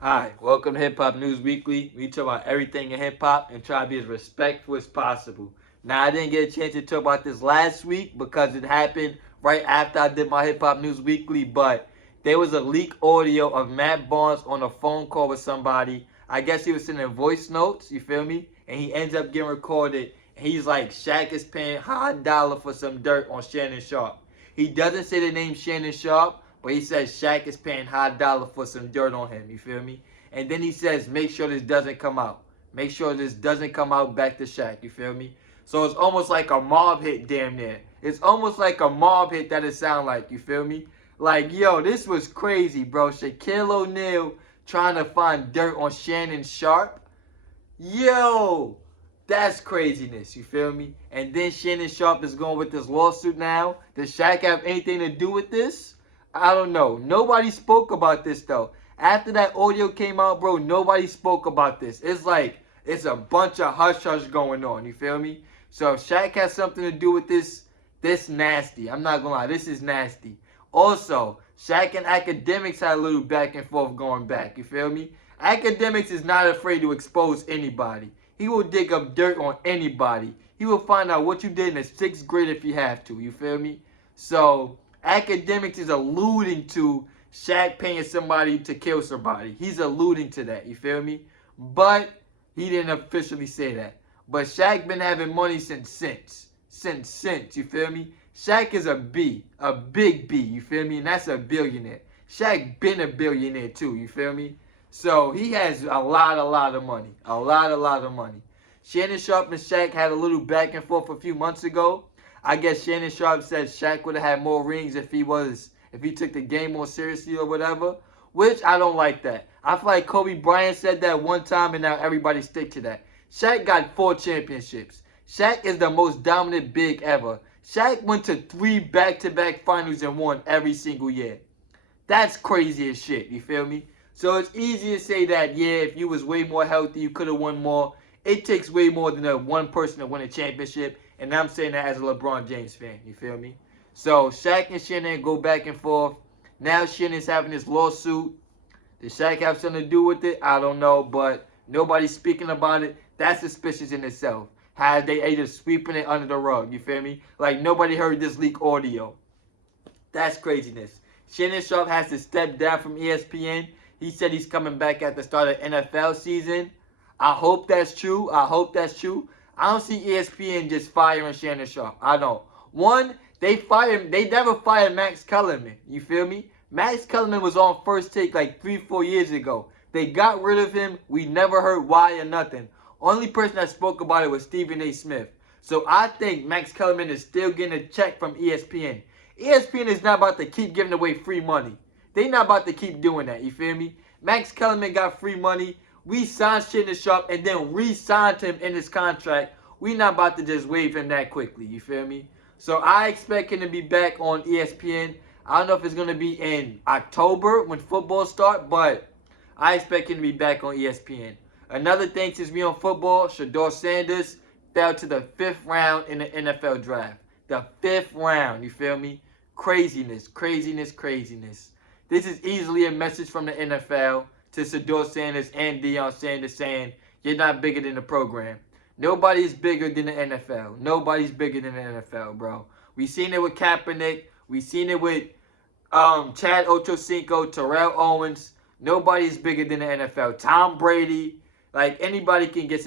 Hi, welcome to Hip Hop News Weekly. We talk about everything in hip hop and try to be as respectful as possible. Now, I didn't get a chance to talk about this last week because it happened right after I did my Hip Hop News Weekly, but there was a leak audio of Matt Barnes on a phone call with somebody. I guess he was sending voice notes, you feel me? And he ends up getting recorded. And he's like, Shaq is paying high dollar for some dirt on Shannon Sharpe. He doesn't say the name Shannon Sharpe, but he says Shaq is paying high dollar for some dirt on him. You feel me? And then he says, make sure this doesn't come out. Make sure this doesn't come out back to Shaq. You feel me? So it's almost like a mob hit damn near. It's almost like a mob hit that it sound like. You feel me? Like, yo, this was crazy, bro. Shaquille O'Neal trying to find dirt on Shannon Sharpe. Yo, that's craziness, you feel me? And then Shannon Sharpe is going with this lawsuit now. Does Shaq have anything to do with this? I don't know. Nobody spoke about this though. After that audio came out, bro, nobody spoke about this. It's like it's a bunch of hush hush going on, you feel me? So if Shaq has something to do with this nasty. I'm not gonna lie, this is nasty. Also, Shaq and Academics had a little back and forth going back, you feel me? Academics is not afraid to expose anybody. He will dig up dirt on anybody. He will find out what you did in the 6th grade if you have to. You feel me? So, Academics is alluding to Shaq paying somebody to kill somebody. He's alluding to that. You feel me? But he didn't officially say that. But Shaq been having money since. You feel me? Shaq is a big B. You feel me? And that's a billionaire. Shaq been a billionaire too. You feel me? So he has a lot of money. A lot of money. Shannon Sharpe and Shaq had a little back and forth a few months ago. I guess Shannon Sharpe said Shaq would have had more rings if he took the game more seriously or whatever. Which I don't like that. I feel like Kobe Bryant said that one time and now everybody stick to that. Shaq got 4 championships. Shaq is the most dominant big ever. Shaq went to 3 back-to-back finals and won every single year. That's crazy as shit, you feel me? So it's easy to say that, yeah, if you was way more healthy, you could have won more. It takes way more than one person to win a championship, and I'm saying that as a LeBron James fan, you feel me? So Shaq and Shannon go back and forth. Now Shannon's having this lawsuit. Does Shaq have something to do with it? I don't know, but nobody's speaking about it. That's suspicious in itself. How they just sweeping it under the rug, you feel me? Like nobody heard this leak audio. That's craziness. Shannon Sharpe has to step down from ESPN. He said he's coming back at the start of NFL season. I hope that's true. I hope that's true. I don't see ESPN just firing Shannon Sharpe. I don't. One, they never fired Max Kellerman. You feel me? Max Kellerman was on First Take like 3-4 years ago. They got rid of him. We never heard why or nothing. Only person that spoke about it was Stephen A. Smith. So I think Max Kellerman is still getting a check from ESPN. ESPN is not about to keep giving away free money. They not about to keep doing that, you feel me? Max Kellerman got free money. We signed Shannon Sharpe and then re-signed him in his contract. We not about to just waive him that quickly, you feel me? So I expect him to be back on ESPN. I don't know if it's going to be in October when football starts, but I expect him to be back on ESPN. Another thing since we on football, Shedeur Sanders fell to the 5th round in the NFL draft. The 5th round, you feel me? Craziness. This is easily a message from the NFL to Shedeur Sanders and Deion Sanders saying, you're not bigger than the program. Nobody's bigger than the NFL. Nobody's bigger than the NFL, bro. We seen it with Kaepernick. We seen it with Chad Ochocinco, Terrell Owens. Nobody's bigger than the NFL. Tom Brady. Like, anybody can get